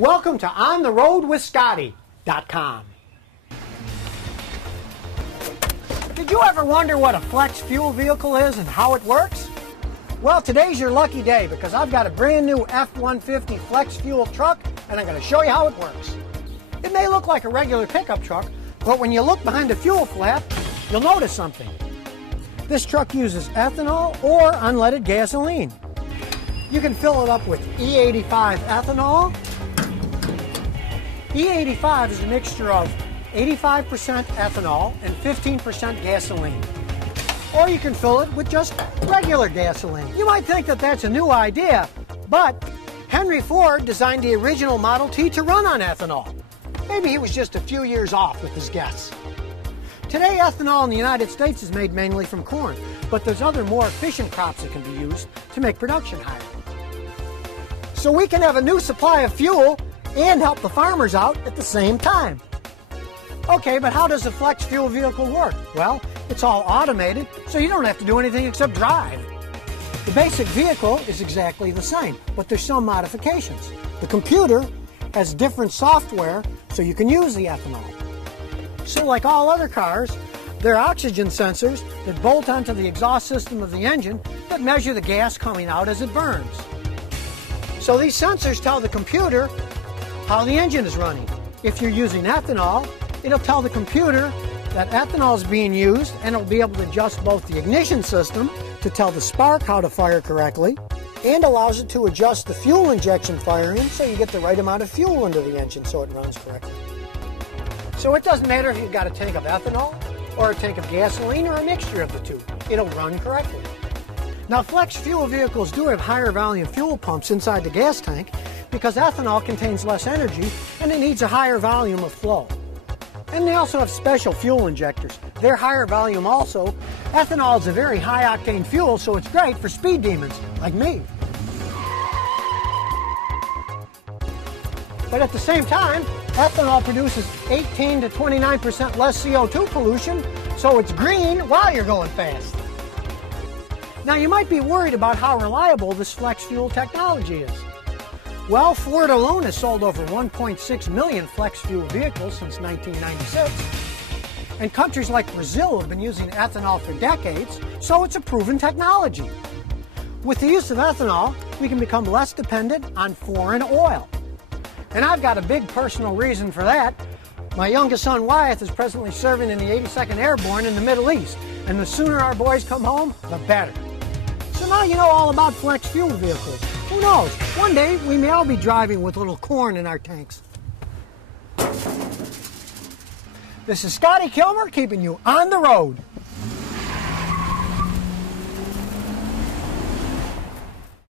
Welcome to OnTheRoadWithScotty.com. Did you ever wonder what a FlexFuel vehicle is and how it works? Well, today's your lucky day because I've got a brand new F-150 FlexFuel truck and I'm going to show you how it works. It may look like a regular pickup truck, but when you look behind the fuel flap, you'll notice something. This truck uses ethanol or unleaded gasoline. You can fill it up with E85 ethanol. E85 is a mixture of 85% ethanol and 15% gasoline. Or you can fill it with just regular gasoline. You might think that that's a new idea, but Henry Ford designed the original Model T to run on ethanol. Maybe he was just a few years off with his guess. Today, ethanol in the United States is made mainly from corn, but there's other more efficient crops that can be used to make production higher. So we can have a new supply of fuel and help the farmers out at the same time. Okay, but how does a FlexFuel vehicle work? Well, it's all automated, so you don't have to do anything except drive. The basic vehicle is exactly the same, but there's some modifications. The computer has different software, so you can use the ethanol. So like all other cars, there are oxygen sensors that bolt onto the exhaust system of the engine that measure the gas coming out as it burns. So these sensors tell the computer how the engine is running. If you're using ethanol, it'll tell the computer that ethanol is being used, and it'll be able to adjust both the ignition system to tell the spark how to fire correctly, and allows it to adjust the fuel injection firing so you get the right amount of fuel into the engine so it runs correctly. So it doesn't matter if you've got a tank of ethanol or a tank of gasoline or a mixture of the two. It'll run correctly. Now, FlexFuel vehicles do have higher volume fuel pumps inside the gas tank because ethanol contains less energy and it needs a higher volume of flow. And they also have special fuel injectors. They're higher volume also. Ethanol is a very high octane fuel, so it's great for speed demons like me. But at the same time, ethanol produces 18 to 29% less CO2 pollution, so it's green while you're going fast. Now you might be worried about how reliable this FlexFuel technology is. Well, Ford alone has sold over 1.6 million FlexFuel vehicles since 1996. And countries like Brazil have been using ethanol for decades, so it's a proven technology. With the use of ethanol, we can become less dependent on foreign oil. And I've got a big personal reason for that. My youngest son, Wyatt, is presently serving in the 82nd Airborne in the Middle East. And the sooner our boys come home, the better. So now you know all about FlexFuel vehicles. Who knows? One day we may all be driving with little corn in our tanks. This is Scotty Kilmer keeping you on the road.